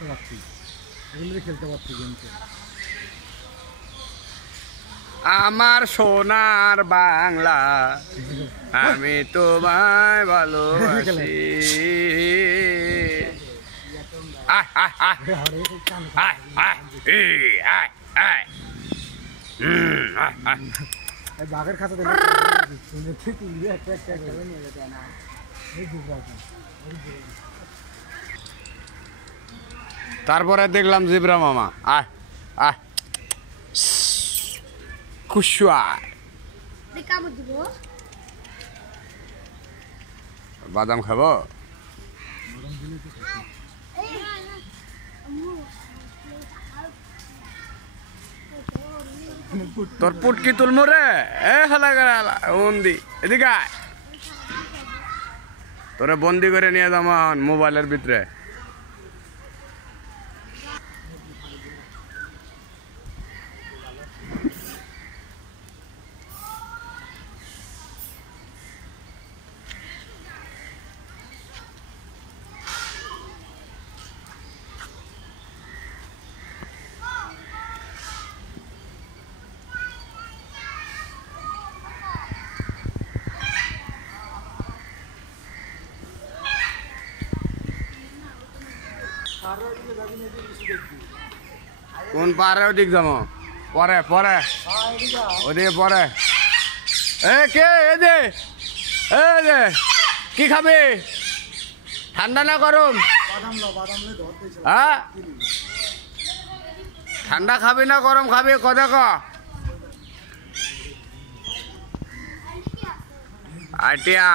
আসতে পারছি, এগুলো খেলতে পারছি গেম। আমার সোনার বাংলা আমি তোমায় ভালোবাসি। বাঘের খাঁচা তারপরে দেখলাম জিব্রা মামা আয় আয় খুশুয়া বাদাম খাবো। তোর পুটকি তুলমু রে এ হালা গেলা বন্দি এদিকে আয়। তোরে বন্দি করে নিয়ে যাবো মোবাইলের ভিতরে। কোন পারে ওদিক যাবো পরে পরে ওদিকে পরে। এ কে এদে এ দে কি খাবে ঠান্ডা না গরম? হ্যাঁ ঠান্ডা খাবি না গরম খাবি কথা ক। আইটিয়া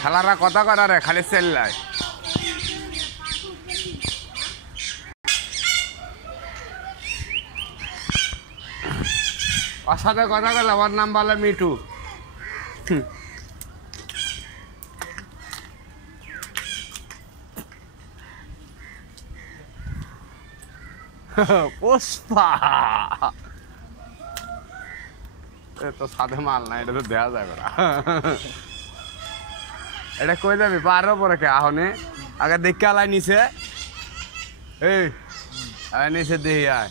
খেলারা কথা করা রে খালি চেল্লাই। ওর সাথে কথা বলে আমার নাম বলে মিঠু। পুষ্পা তো সাথে মাল না, এটা তো দেওয়া যাবে না। এটা কই যাবি পারো পরে কে আহনে আগে দেখে আলাই নিচে এই নিচে দেখি আয়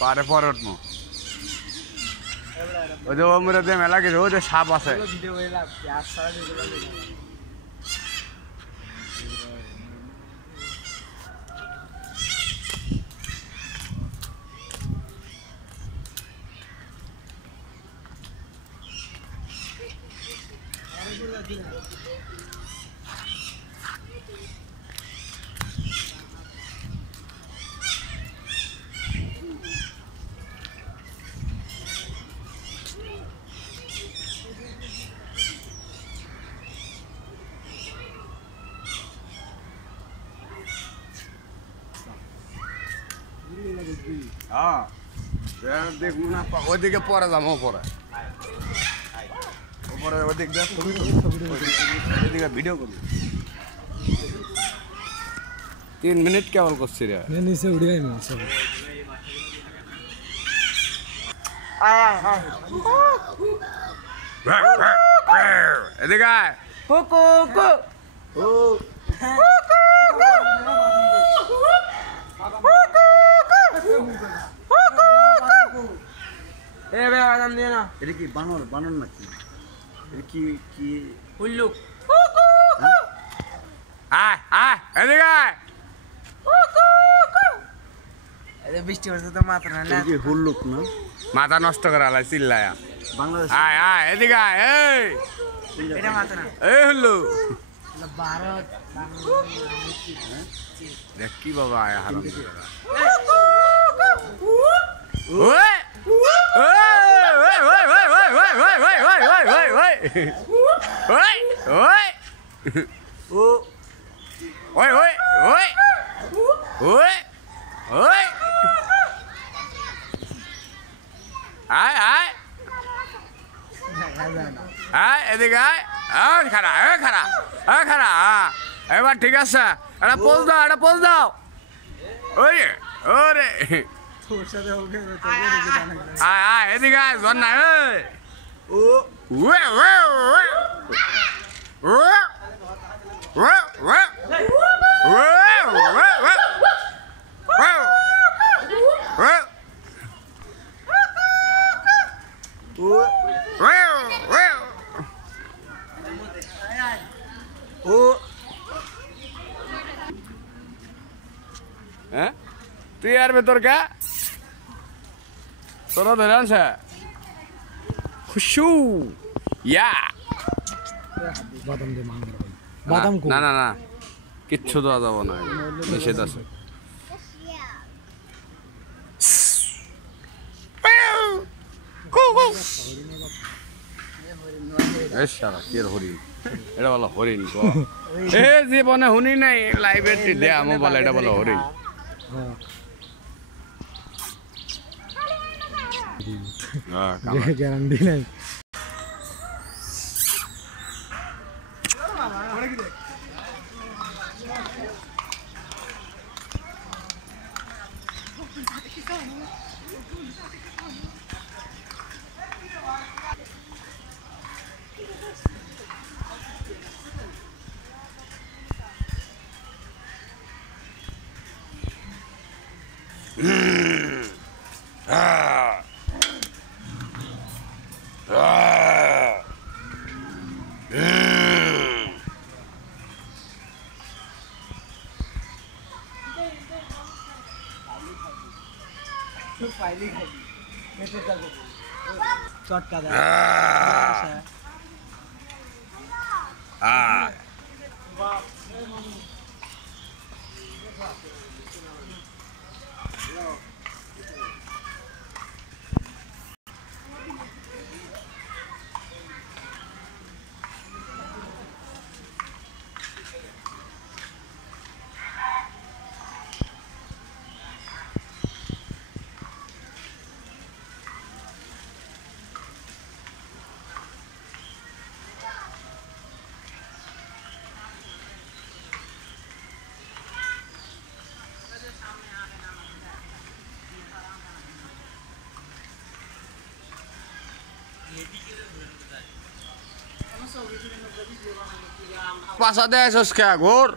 পারে পরে উঠবো। ওই যে ওমরে যে মেলা গেছে ওই যে সাপ আছে। ওইদিকে পরে যাবো পরে ওপরে ওদিক ভিডিও করবি 3 মিনিট কেবল করছি রে নিচে উড়ে যাই এদিকে এটা কি বানর বানর নাকি? এটা কি কি হুল্লুক বৃষ্টি হচ্ছে তো মাত্র না কি হুল্লুক না? মাথা নষ্ট করে আলাই চিল্লায়া বাংলাদেশ আয় আয় এদিকে আয় এই এটা মাত্র না এই হল্লু ভারত দেখ কি বাবা আয় হারাম এদিকে খারা খারা খারা এবার ঠিক আছে একটা পোজ দাও একটা পোজ দাও ওই ওরে আয় আয় এদিকে আয় ঝর্ণা হ্যাঁ তুই আর ভেতর কা তোরা ধরে আনছে খুশু ইয়া বাদাম দিয়ে মাংস বাদাম না না না কিচ্ছু দেওয়া যাবো না নিষেধ আছে হরিণ এটা বলো হরিণ এ জীবনে শুনি নাই লাইব্রেরি দেয়া মোবাইল এটা বলো হরিণ গ্যারান্টি নাই চটকা দেয় পাশা দেয় সস্কা ঘোর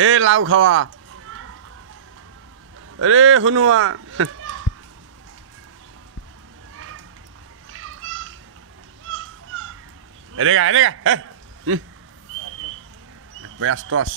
এ লাউ খাওয়া রে হনুমান এদিকে ব্যস্ত আস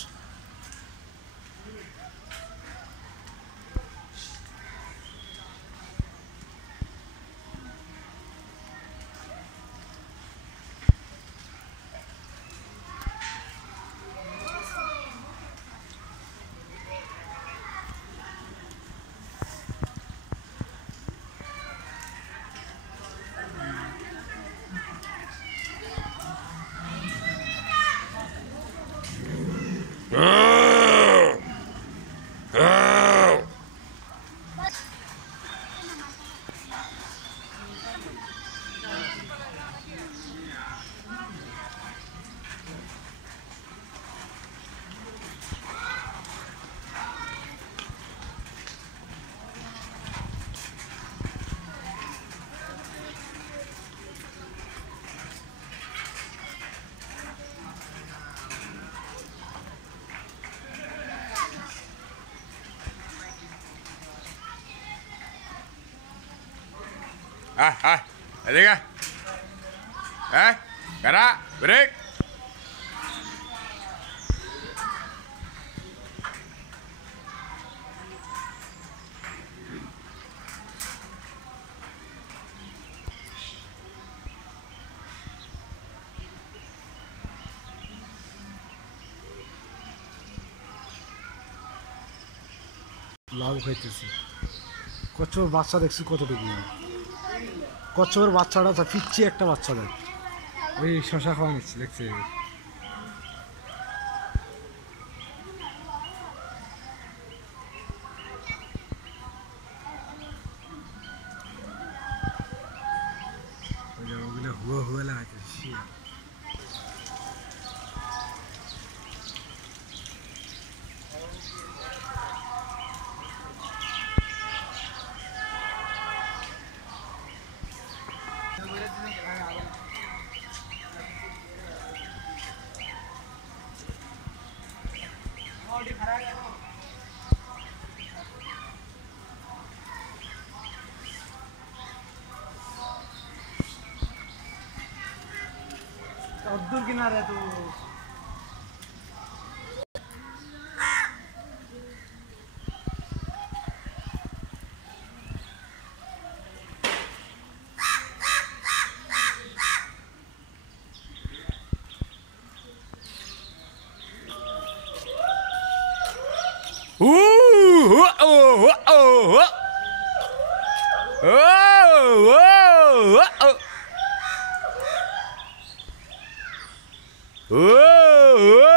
এদিকে কারা ব্রেক লাউ খাইতেছি কচ্ছপের বাচ্চা দেখছি কতটুকু কচ্ছপের বাচ্চাটা তা পিচ্ছি একটা বাচ্চা দেয় ওই শশা খাওয়া নিচ্ছে দেখছি ওগুলো হুয়া হুয়া লাগাইতেছি अब्दुल किनारे तू Whoa!